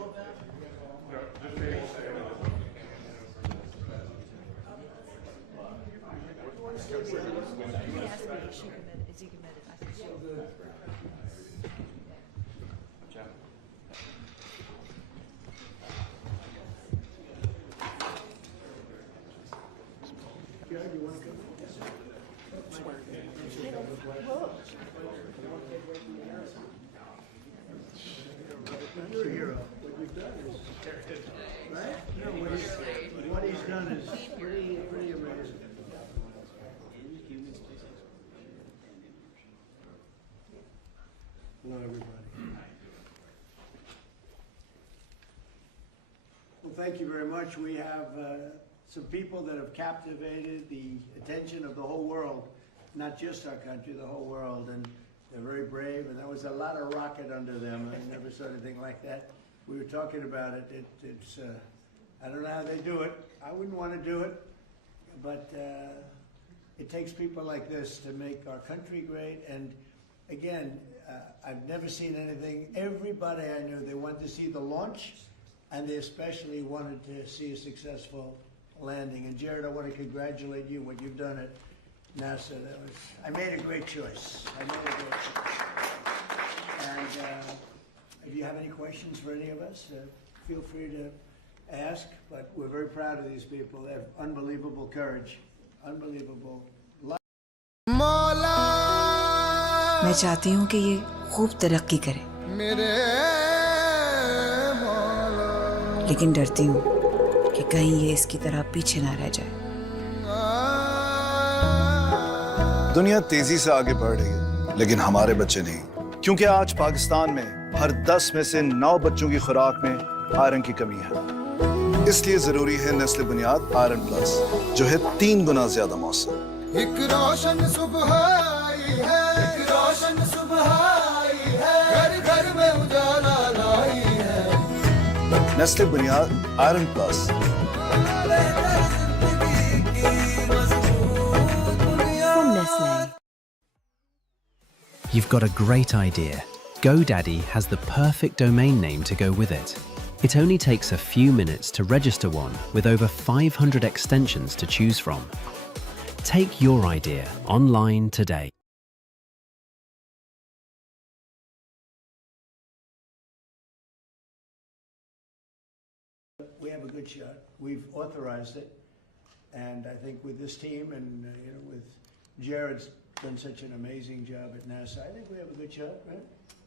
Is he committed? I think so. You're a hero. What you've done is, right? No, what he's done is pretty amazing. Hello, everybody. Well, thank you very much. We have some people that have captivated the attention of the whole world, not just our country, the whole world, and they're very brave, and there was a lot of rocket under them. I never saw anything like that. We were talking about it. It's I don't know how they do it. I wouldn't want to do it, but it takes people like this to make our country great. And again, I've never seen anything. Everybody I knew, they wanted to see the launch, and they especially wanted to see a successful landing. And Jared, I want to congratulate you, what you've done at NASA. I made a great choice. And if you have any questions for any of us, feel free to ask. But we're very proud of these people. They have unbelievable courage, unbelievable life. मैं चाहती हूँ कि ये खूब तरक्की करे, लेकिन डरती हूँ कि कहीं ये इसकी तरह पीछे ना रह जाए। दुनिया तेजी से आगे बढ़ रही है, लेकिन हमारे बच्चे नहीं, क्योंकि आज पाकिस्तान में हर 10 में से 9 बच्चों की खुराक में आयरन की कमी है। इसलिए जरूरी है नेस्ले बुनियाद आयरन प्लस, जो है 3 गुना ज्यादा मौसम। एक रोशन सुबह आई है, एक रोशन सुबह आई है, घर घर में उजाला लाई है। नेस्ले बुनियाद iron plus. From Nestle. You've got a great idea. GoDaddy has the perfect domain name to go with it. It only takes a few minutes to register one with over 500 extensions to choose from. Take your idea online today. We have a good shot. We've authorized it, and I think with this team and with Jared's done such an amazing job at NASA, I think we have a good shot, right?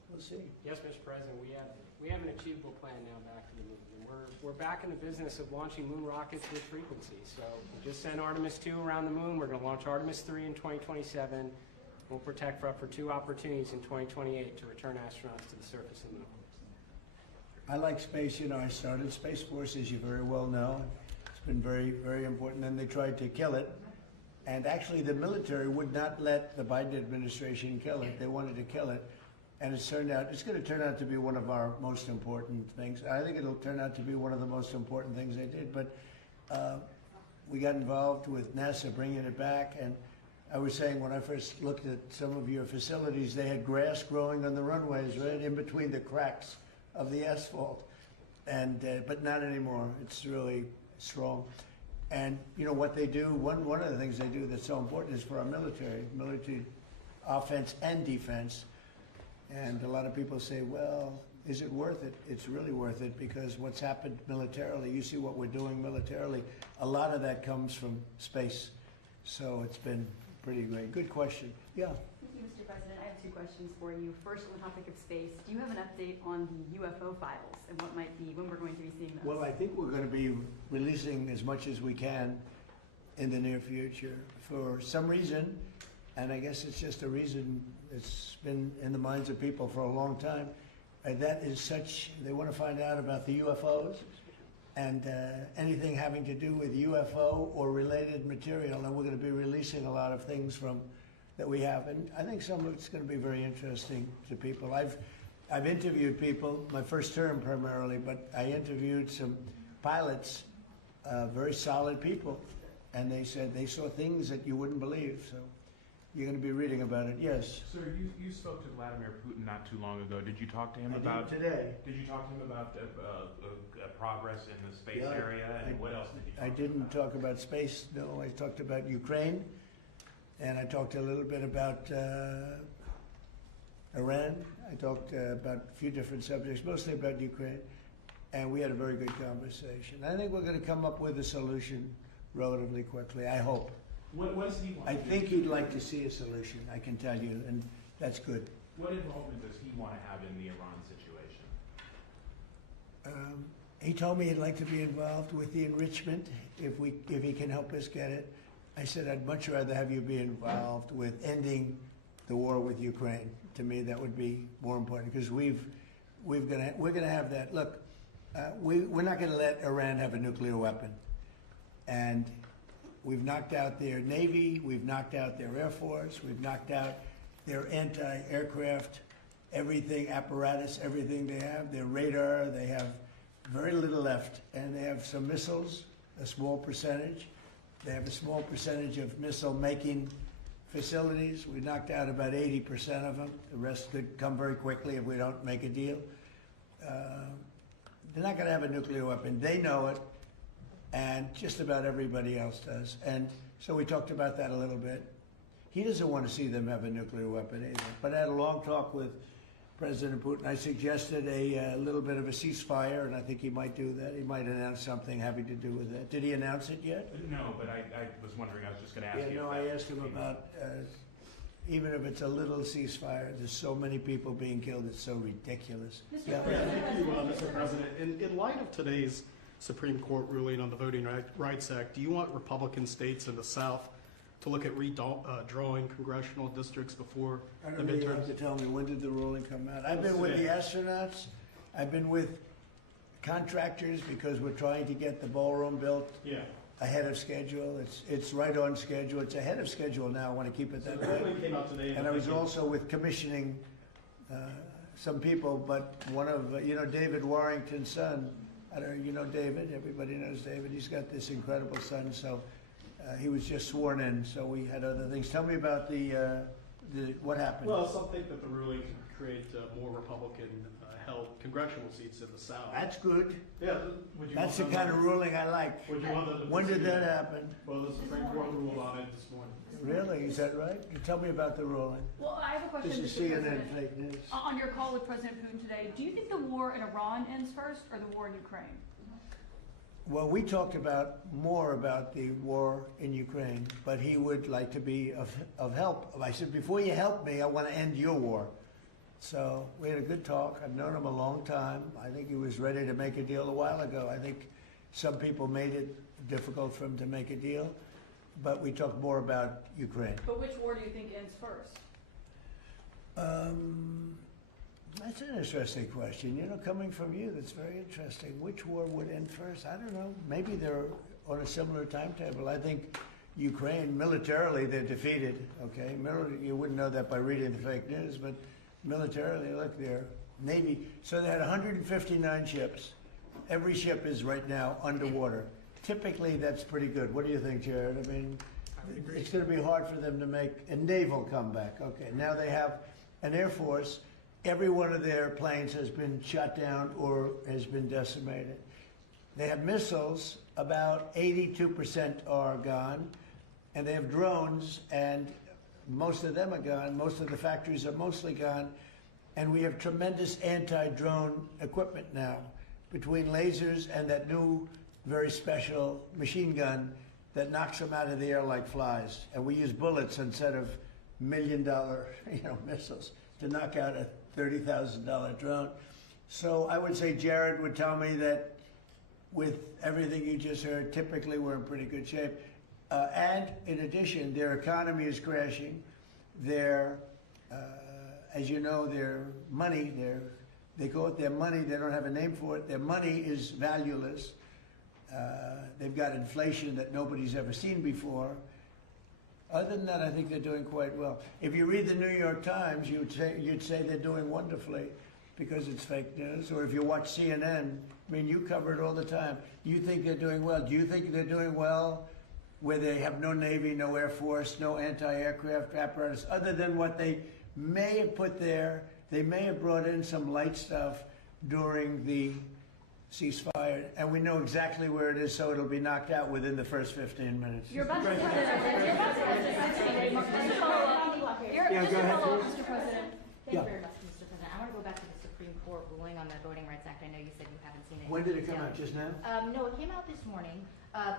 We'll see. Yes, Mr. President, we have an achievable plan now back to the moon. And we're back in the business of launching moon rockets with frequency. So we just sent Artemis II around the moon. We're going to launch Artemis III in 2027. We'll protect for up for 2 opportunities in 2028 to return astronauts to the surface of the moon. I like space. I started Space Force, as you very well know. It's been very, very important. Then they tried to kill it. And actually, the military would not let the Biden administration kill it. They wanted to kill it. And it's going to turn out to be one of our most important things. I think it'll turn out to be one of the most important things they did. But we got involved with NASA bringing it back. And I was saying, when I first looked at some of your facilities, they had grass growing on the runways, right in between the cracks of the asphalt. And but not anymore. It's really strong. And what they do, one of the things they do that's so important is for our military offense and defense. And a lot of people say, well, is it worth it? It's really worth it, because what's happened militarily, you see what we're doing militarily, a lot of that comes from space. So it's been pretty great. Good question. Yeah. Thank you, Mr. President. I have 2 questions for you. First, on the topic of space, do you have an update on the UFO files and when we're going to be seeing those? Well, I think we're going to be releasing as much as we can in the near future. For some reason, and I guess it's just a reason that's been in the minds of people for a long time, that is they want to find out about the UFOs and anything having to do with UFO or related material. And we're going to be releasing a lot of things that we have. And I think some of it's going to be very interesting to people. I've interviewed people, my first term primarily, but I interviewed some pilots, very solid people, and they said they saw things that you wouldn't believe. So You're going to be reading about it. Yes. Sir, you spoke to Vladimir Putin not too long ago. Did you talk to him I did about today. Did you talk to him about progress in the space Yeah, area, and what else did you? I didn't talk about space. No, I talked about Ukraine, and I talked a little bit about Iran. I talked about a few different subjects, mostly about Ukraine, and we had a very good conversation. I think we're going to come up with a solution relatively quickly. I hope. What does he want? I to think do? he'd like to see a solution. I can tell you, and that's good. What involvement does he want to have in the Iran situation? He told me he'd like to be involved with the enrichment if he can help us get it. I said I'd much rather have you be involved with ending the war with Ukraine. To me, that would be more important because we're gonna have that. Look, we're not going to let Iran have a nuclear weapon, and we've knocked out their Navy, we've knocked out their Air Force, we've knocked out their anti-aircraft, everything, apparatus, everything they have, their radar, they have very little left. And they have some missiles, a small percentage. They have a small percentage of missile-making facilities. We knocked out about 80% of them. The rest could come very quickly if we don't make a deal. They're not going to have a nuclear weapon. They know it. And just about everybody else does. And so we talked about that a little bit. He doesn't want to see them have a nuclear weapon either. But I had a long talk with President Putin. I suggested a little bit of a ceasefire, and I think he might do that. He might announce something having to do with that. Did he announce it yet? No, but I was wondering, I was just going to ask you. Yeah, no, I asked him about, even if it's a little ceasefire, there's so many people being killed, it's so ridiculous. Mr. Yeah. President. Thank you, Mr. President. In light of today's Supreme Court ruling on the Voting Rights Act, do you want Republican states in the South to look at redrawing congressional districts before I the don't know, you have midterms? to tell me, when did the ruling come out? I've been with the astronauts, I've been with contractors because we're trying to get the ballroom built Yeah. ahead of schedule. It's right on schedule. It's ahead of schedule now. I want to keep it that The way. ruling came out today. And I was think also with commissioning some people, but one of, David Warrington's son, I don't know, you know David, everybody knows David. He's got this incredible son, so he was just sworn in, so we had other things. Tell me about what happened. Well, some think that the ruling could create more Republican-held congressional seats in the South. That's good. Yeah, would you That's the want kind them- of ruling I like. Would you want them to When did proceed? that happen? Well, the Supreme Court ruled on it this morning. Really? Is that right? Tell me about the ruling. Well, I have a question, This is Mr. CNN President. fake news. On your call with President Putin today, do you think the war in Iran ends first or the war in Ukraine? Well, we talked more about the war in Ukraine, but he would like to be of help. I said, before you help me, I want to end your war. So we had a good talk. I've known him a long time. I think he was ready to make a deal a while ago. I think some people made it difficult for him to make a deal, but we talked more about Ukraine. But which war do you think ends first? That's an interesting question. Coming from you, that's very interesting. Which war would end first? I don't know. Maybe they're on a similar timetable. I think Ukraine, militarily, they're defeated, okay? You wouldn't know that by reading the fake news, but militarily, look, their Navy. So they had 159 ships. Every ship is right now underwater. Typically, that's pretty good. What do you think, Jared? I mean, it's going to be hard for them to make a naval comeback. Okay, now they have an Air Force. Every one of their planes has been shot down or has been decimated. They have missiles, about 82% are gone, and they have drones, and most of them are gone. Most of the factories are mostly gone, and we have tremendous anti-drone equipment now, between lasers and that new, very special machine gun that knocks them out of the air like flies. And we use bullets instead of $1 million, missiles to knock out a $30,000 drone. So I would say Jared would tell me that with everything you just heard, typically we're in pretty good shape. And in addition, their economy is crashing. Their, as you know, their money, they call it their money, they don't have a name for it. Their money is valueless. They've got inflation that nobody's ever seen before. Other than that, I think they're doing quite well. If you read the New York Times, you'd say they're doing wonderfully because it's fake news. Or if you watch CNN, I mean, you cover it all the time. You think they're doing well. Do you think they're doing well where they have no Navy, no Air Force, no anti-aircraft apparatus, other than what they may have put there. They may have brought in some light stuff during the ceasefire, and we know exactly where it is, so it'll be knocked out within the first 15 minutes. You're about to Mr. President. Mr. President. Thank you very much, Mr. President. I want to go back to the Supreme Court ruling on the Voting Rights Act. I know you said you haven't seen it. When did it come out? Just now? No, it came out this morning,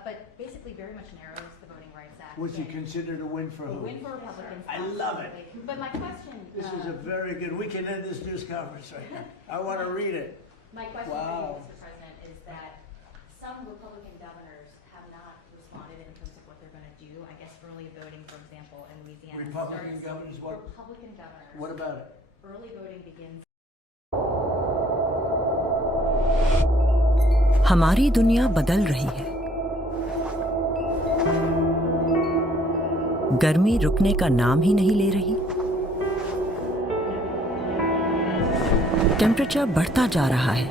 but basically very much narrows the Voting Rights Act. Was it considered a win for a who? win for Republicans? I love it. But my question... This is a very good, we can end this news conference right now. I want to read it. My question Wow. for you, Mr. President, is that some Republican governors have not responded in terms of what they're going to do. I guess early voting, for example, in Louisiana. Republican governors, what? Republican governors. What about it? Early voting begins. हमारी दुनिया बदल रही है। गर्मी रुकने का नाम ही नहीं ले रही। टेम्परेचर बढ़ता जा रहा है।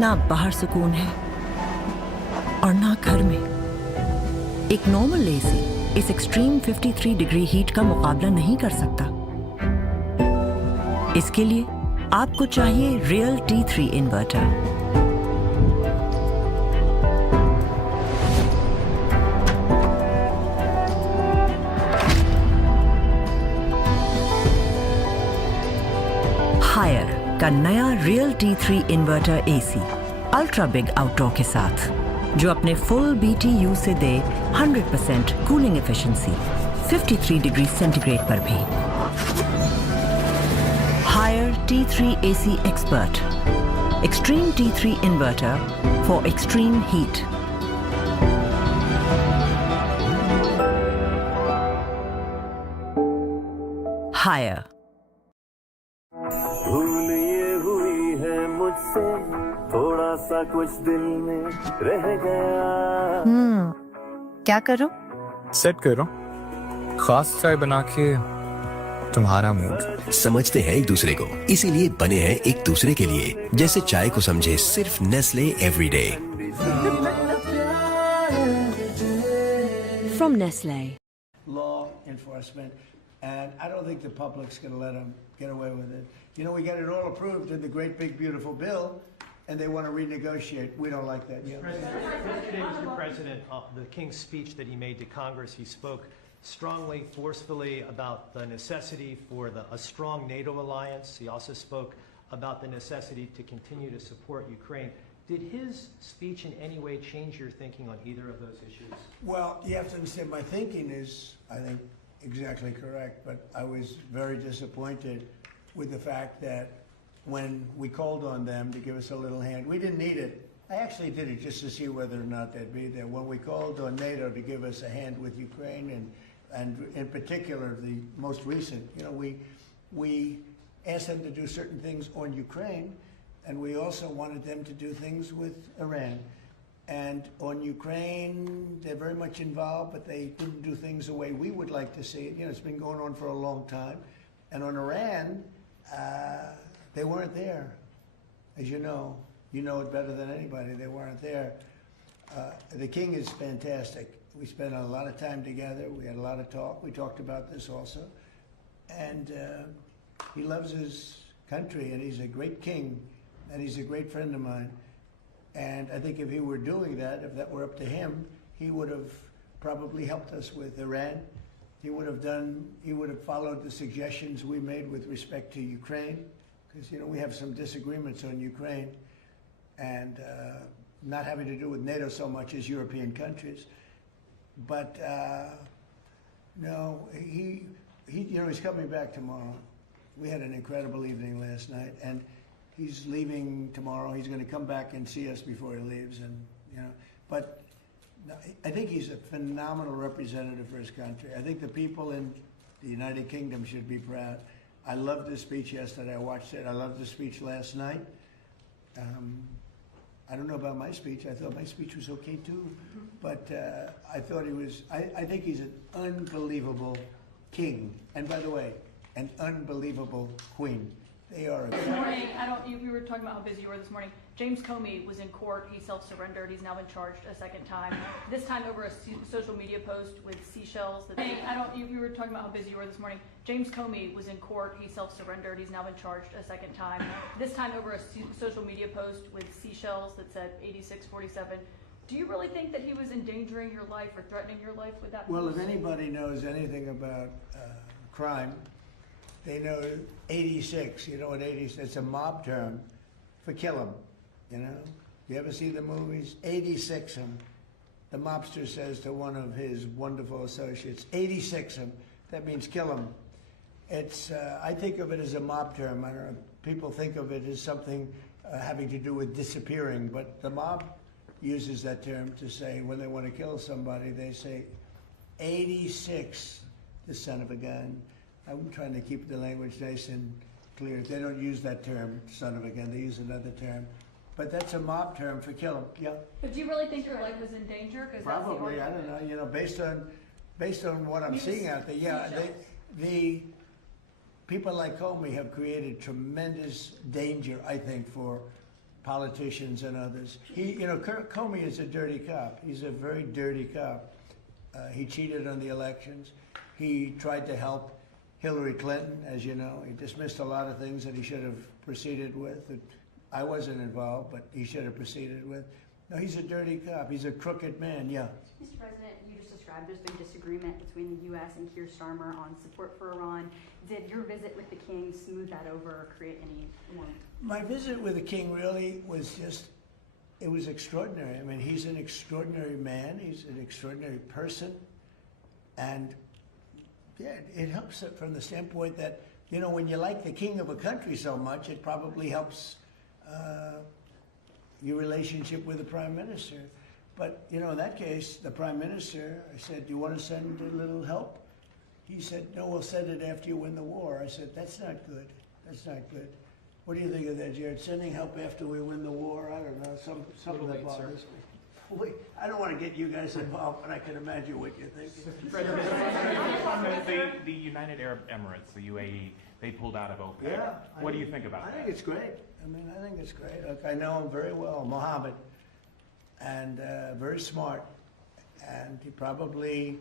ना बाहर सुकून है और ना घर में। एक नॉर्मल एसी इस एक्सट्रीम 53 डिग्री हीट का मुकाबला नहीं कर सकता। इसके लिए आपको चाहिए रियल T3 इन्वर्टर। हायर का नया real T3 inverter AC ultra big outdoor के साथ, जो अपने फुल BTU से दे 100% कूलिंग एफिशिएंसी 53 डिग्री सेंटीग्रेड पर भी। Haier T3 AC expert, extreme T3 inverter for extreme heat. Haier. भूल ये हुई है मुझसे, थोड़ा सा कुछ दिल में रह गया। क्या करो? सेट करो खास चाय बना के तुम्हारा मूड। समझते हैं एक दूसरे को, इसीलिए बने हैं एक दूसरे के लिए। जैसे चाय को समझे सिर्फ Nestle everyday. From Nestle. Law enforcement, and I don't think the public's going to let them get away with it. You know, we got it all approved in the great big beautiful bill, and they want to renegotiate. We don't like that. Yeah. Yesterday, Mr. President, the King's speech that he made to Congress, he spoke strongly, forcefully about the necessity for a strong NATO alliance. He also spoke about the necessity to continue to support Ukraine. Did his speech in any way change your thinking on either of those issues? Well, you have to understand my thinking is, I think, exactly correct, but I was very disappointed with the fact that when we called on them to give us a little hand, we didn't need it. I actually did it just to see whether or not they'd be there. When we called on NATO to give us a hand with Ukraine, and in particular the most recent, you know, we asked them to do certain things on Ukraine, and we also wanted them to do things with Iran. And on Ukraine, they're very much involved, but they didn't do things the way we would like to see it. You know, it's been going on for a long time. And on Iran, they weren't there. As you know it better than anybody. They weren't there. The King is fantastic. We spent a lot of time together. We had a lot of talk. We talked about this also. And he loves his country, and he's a great king, and he's a great friend of mine. And I think if he were doing that, if that were up to him, he would have probably helped us with Iran. He would have followed the suggestions we made with respect to Ukraine, because, you know, we have some disagreements on Ukraine, and not having to do with NATO so much as European countries. But no, he, you know, he's coming back tomorrow. We had an incredible evening last night, and he's leaving tomorrow. He's going to come back and see us before he leaves, and, you know, but I think he's a phenomenal representative for his country. I think the people in the United Kingdom should be proud. I loved his speech yesterday. I watched it. I loved his speech last night. I don't know about my speech. I thought my speech was okay too, but I thought he was. I think he's an unbelievable king, and by the way, an unbelievable queen. They are. This morning, we were talking about how busy you were this morning. James Comey was in court. He self-surrendered. He's now been charged a second time. This time over a social media post with seashells. We were talking about how busy you were this morning. James Comey was in court. He self-surrendered. He's now been charged a second time. This time over a social media post with seashells that said 8647. Do you really think that he was endangering your life or threatening your life with that? Well, if anybody knows anything about crime, they know 86. You know what 86? It's a mob term for kill 'em. You know? You ever see the movies? 86 'em. The mobster says to one of his wonderful associates, 86 'em. That means kill 'em. It's. I think of it as a mob term. I don't know. People think of it as something having to do with disappearing, but the mob uses that term to say when they want to kill somebody, they say 86, the son of a gun. I'm trying to keep the language nice and clear. They don't use that term, son of a gun. They use another term. But that's a mob term for kill 'em. Yeah. But do you really think your life was in danger? Probably. I don't know. You know, based on what I'm seeing out there, yeah. The people like Comey have created tremendous danger, I think, for politicians and others. Comey is a dirty cop. He's a very dirty cop. He cheated on the elections. He tried to help Hillary Clinton, as you know. He dismissed a lot of things that he should have proceeded with. I wasn't involved, but he should have proceeded with. No, he's a dirty cop. He's a crooked man, yeah. Mr. President, you just described there's been disagreement between the U.S. and Keir Starmer on support for Iran. Did your visit with the king smooth that over or create any warmth? My visit with the king really was it was extraordinary. I mean, he's an extraordinary man. He's an extraordinary person. And yeah, it helps from the standpoint that, you know, when you like the king of a country so much, it probably helps your relationship with the prime minister. But, you know, in that case, the prime minister, I said, do you want to send a little help? He said, no, we'll send it after you win the war. I said, that's not good. That's not good. What do you think of that, Jared? Sending help after we win the war? I don't know. Something that bothers me. Wait, I don't want to get you guys involved, but I can imagine what you're thinking. The United Arab Emirates, the UAE, they pulled out of OPEC. Yeah. What do you think about that? I think it's great. I think it's great. Look, I know him very well, Mohammed, and very smart. And he probably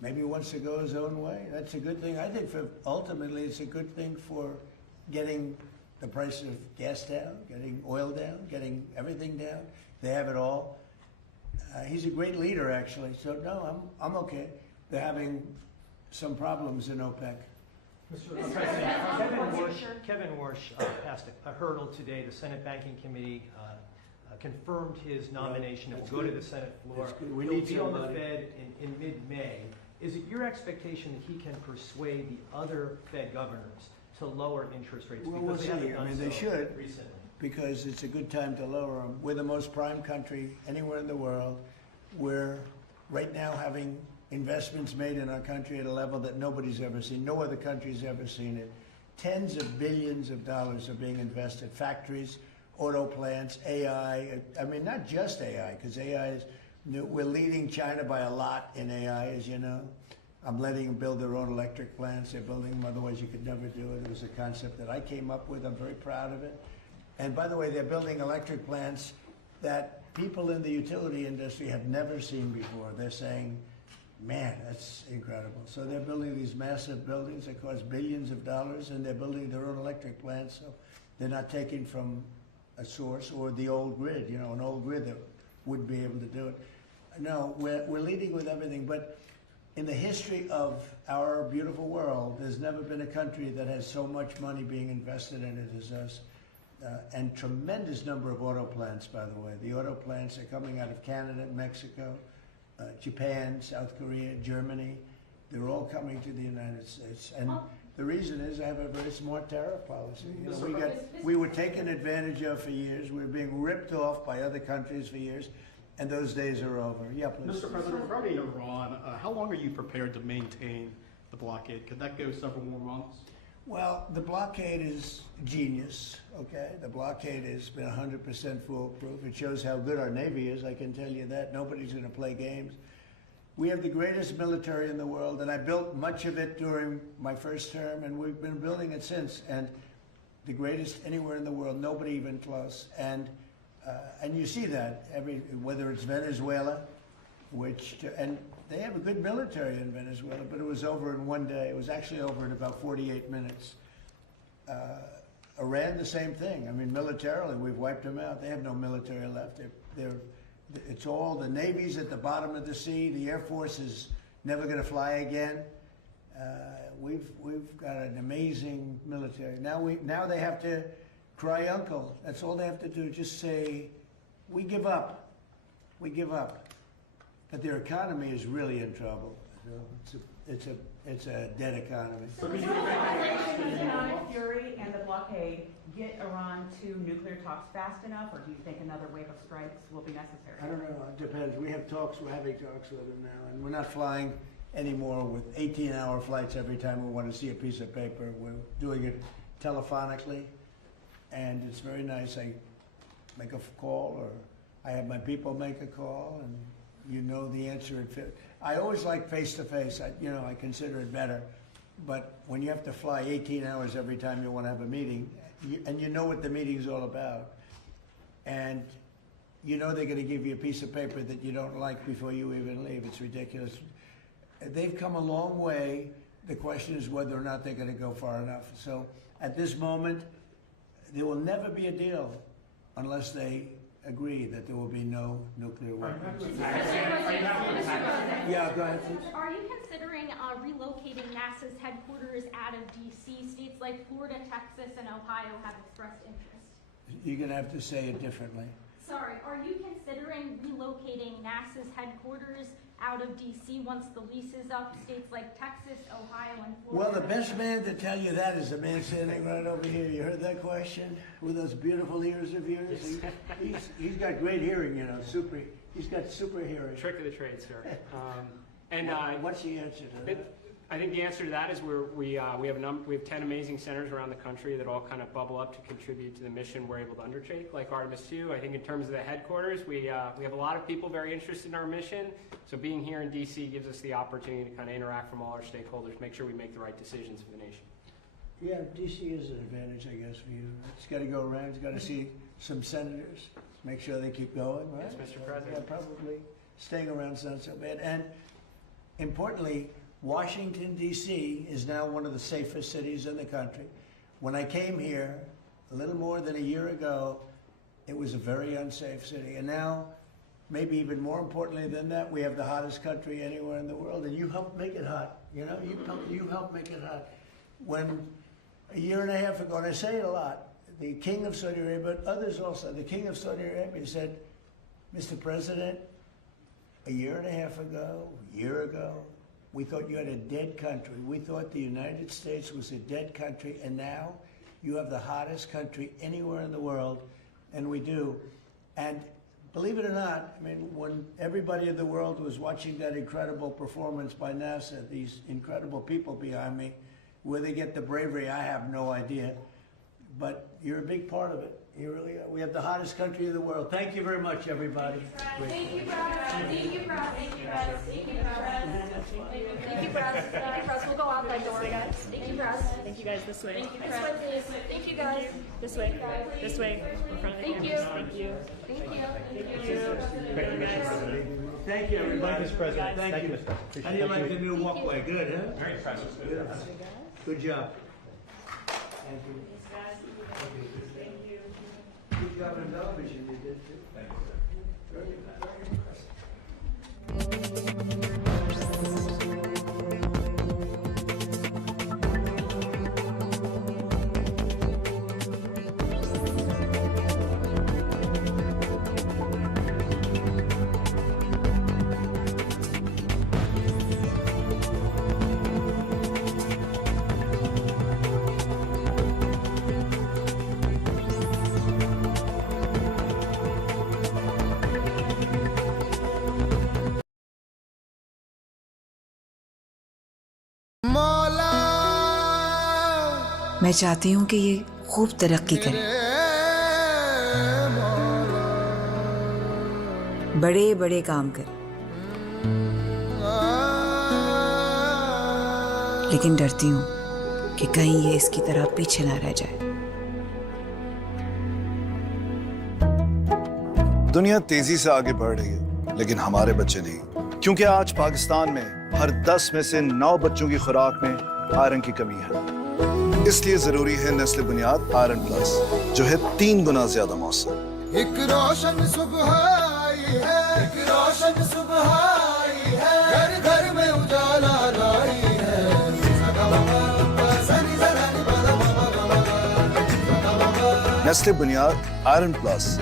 maybe wants to go his own way. That's a good thing. I think ultimately it's a good thing for getting the price of gas down, getting oil down, getting everything down. They have it all. He's a great leader, actually. So no, I'm okay. They're having some problems in OPEC. Mr. President, Kevin Warsh passed a hurdle today. The Senate Banking Committee confirmed his nomination. It will go to the Senate floor. We He'll need be on the somebody. Fed in mid-May. Is it your expectation that he can persuade the other Fed governors to lower interest rates? Well, we'll because see. they haven't done They so should, recently. because it's a good time to lower them. We're the most prime country anywhere in the world. We're right now having investments made in our country at a level that nobody's ever seen. No other country's ever seen it. Tens of billions of dollars are being invested. Factories, auto plants, AI. I mean, not just AI, because AI is new. We're leading China by a lot in AI, as you know. I'm letting them build their own electric plants. They're building them, otherwise you could never do it. It was a concept that I came up with. I'm very proud of it. And by the way, they're building electric plants that people in the utility industry have never seen before. They're saying, man, that's incredible. So they're building these massive buildings that cost billions of dollars, and they're building their own electric plants. So they're not taking from a source or the old grid, you know, an old grid that would be able to do it. No, we're leading with everything. But in the history of our beautiful world, there's never been a country that has so much money being invested in it as us. And tremendous number of auto plants, by the way. The auto plants are coming out of Canada, Mexico, Japan, South Korea, Germany. They're all coming to the United States. And the reason is I have a very smart tariff policy. You know, we were taken advantage of for years. We were being ripped off by other countries for years. And those days are over. Yeah, please. Mr. President, regarding Iran, how long are you prepared to maintain the blockade? Could that go several more months? Well, the blockade is genius, okay? The blockade has been 100% foolproof. It shows how good our Navy is, I can tell you that. Nobody's going to play games. We have the greatest military in the world, and I built much of it during my first term, and we've been building it since. And the greatest anywhere in the world, nobody even close. And you see that whether it's Venezuela, and they have a good military in Venezuela, but it was over in one day. It was actually over in about 48 minutes. Iran, the same thing. I mean, militarily, we've wiped them out. They have no military left. It's all the Navy's at the bottom of the sea. The Air Force is never going to fly again. We've got an amazing military. Now they have to cry uncle. That's all they have to do. Just say, we give up. We give up. But their economy is really in trouble. It's a dead economy. So will the economic fury and the blockade get Iran to nuclear talks fast enough, or do you think another wave of strikes will be necessary? I don't know. It depends. We're having talks with them now, and we're not flying anymore with 18-hour flights every time we want to see a piece of paper. We're doing it telephonically, and it's very nice. I make a call, or I have my people make a call, and you know the answer. I always like face-to-face. I consider it better. But when you have to fly 18 hours every time you want to have a meeting, and you know what the meeting's all about, and you know they're going to give you a piece of paper that you don't like before you even leave. It's ridiculous. They've come a long way. The question is whether or not they're going to go far enough. So at this moment, there will never be a deal unless they agree that there will be no nuclear weapons. Yeah, go ahead, please. Are you considering relocating NASA's headquarters out of D.C.? States like Florida, Texas, and Ohio have expressed interest. You're going to have to say it differently. Sorry, are you considering relocating NASA's headquarters out of D.C. once the lease is up? States like Texas, Ohio, and Florida. Well, the best man to tell you that is the man standing right over here. You heard that question? With those beautiful ears of yours? He's got great hearing, you know, he's got super hearing. Trick of the trade, sir. What's the answer to that? I think the answer to that is we have 10 amazing centers around the country that all kind of bubble up to contribute to the mission we're able to undertake, like Artemis II. I think in terms of the headquarters, we have a lot of people very interested in our mission. So being here in D.C. gives us the opportunity to kind of interact from all our stakeholders, make sure we make the right decisions for the nation. Yeah, D.C. is an advantage, I guess, for you. It's got to go around. It's got to see some senators, make sure they keep going, right? Yes, Mr. President. Yeah, probably. Staying around's not so bad. And importantly, Washington, D.C. is now one of the safest cities in the country. When I came here a little more than a year ago, it was a very unsafe city. And now, maybe even more importantly than that, we have the hottest country anywhere in the world. And you helped make it hot. You know, you helped make it hot. When a year and a half ago, and I say it a lot, the King of Saudi Arabia, but others also, the King of Saudi Arabia said, Mr. President, a year and a half ago, we thought you had a dead country. We thought the United States was a dead country, and now you have the hottest country anywhere in the world, and we do. And believe it or not, I mean, when everybody in the world was watching that incredible performance by NASA, these incredible people behind me, where they get the bravery, I have no idea. But you're a big part of it. You really are. We have the hottest country in the world. Thank you very much, everybody. Thank you, Brad. Thank you, Brad. Thank you, Brad. Thank you, Brad. Thank you, Brad. Thank you, Brad. We'll go out that door, guys. Thank you, Brad. Thank you guys. This way. Thank you, Brad. Thank you, guys. This way. This way. In front of the Thank you. cameras. Thank you. Thank you. Thank you. Thank you, everybody. Thank you, Mr. President. Thank you. Appreciate How do you it. like the new walkway? Good, huh? Very impressive. Good job. Thank you. Good job on television you did too. Thank you, sir. Very मैं चाहती हूँ कि ये खूब तरक्की करे, बड़े बड़े काम करे, लेकिन डरती हूँ कि कहीं ये इसकी तरह पीछे ना रह जाए। दुनिया तेजी से आगे बढ़ रही है, लेकिन हमारे बच्चे नहीं, क्योंकि आज पाकिस्तान में हर 10 में से 9 बच्चों की खुराक में आयरन की कमी है। इसलिए जरूरी है नस्ल बुनियाद आयरन प्लस, जो है 3 गुना ज्यादा मौसम। एक रोशन सुबह आई है, एक रोशन सुबह आई है, घर घर में उजाला लाई है। नस्ल बुनियाद iron plus.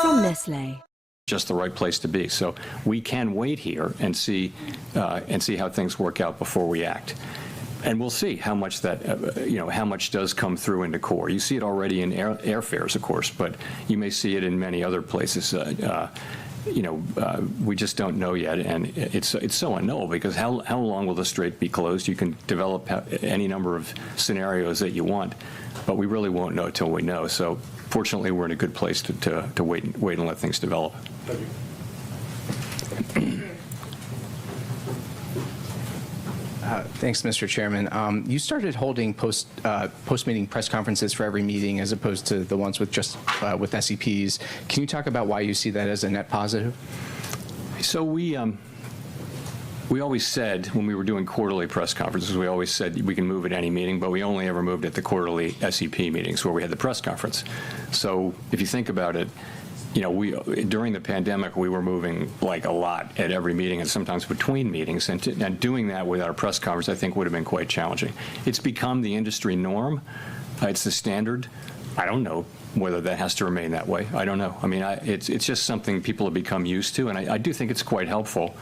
From Nestle. Just the right place to be. So we can wait here and see how things work out before we act. And we'll see how much that, how much does come through into core. You see it already in airfares, of course, but you may see it in many other places. We just don't know yet, and it's so unknowable because how long will the strait be closed? You can develop any number of scenarios that you want, but we really won't know till we know. So fortunately, we're in a good place to wait and let things develop. Thanks, Mr. Chairman. You started holding post-meeting press conferences for every meeting as opposed to the ones with just with SEPs. Can you talk about why you see that as a net positive? So we always said when we were doing quarterly press conferences, we always said we can move at any meeting, but we only ever moved at the quarterly SEP meetings where we had the press conference. So if you think about it, during the pandemic, we were moving like a lot at every meeting and sometimes between meetings, and doing that without a press conference, I think, would have been quite challenging. It's become the industry norm. It's the standard. I don't know whether that has to remain that way. I don't know. I mean, it's just something people have become used to, and I do think it's quite helpful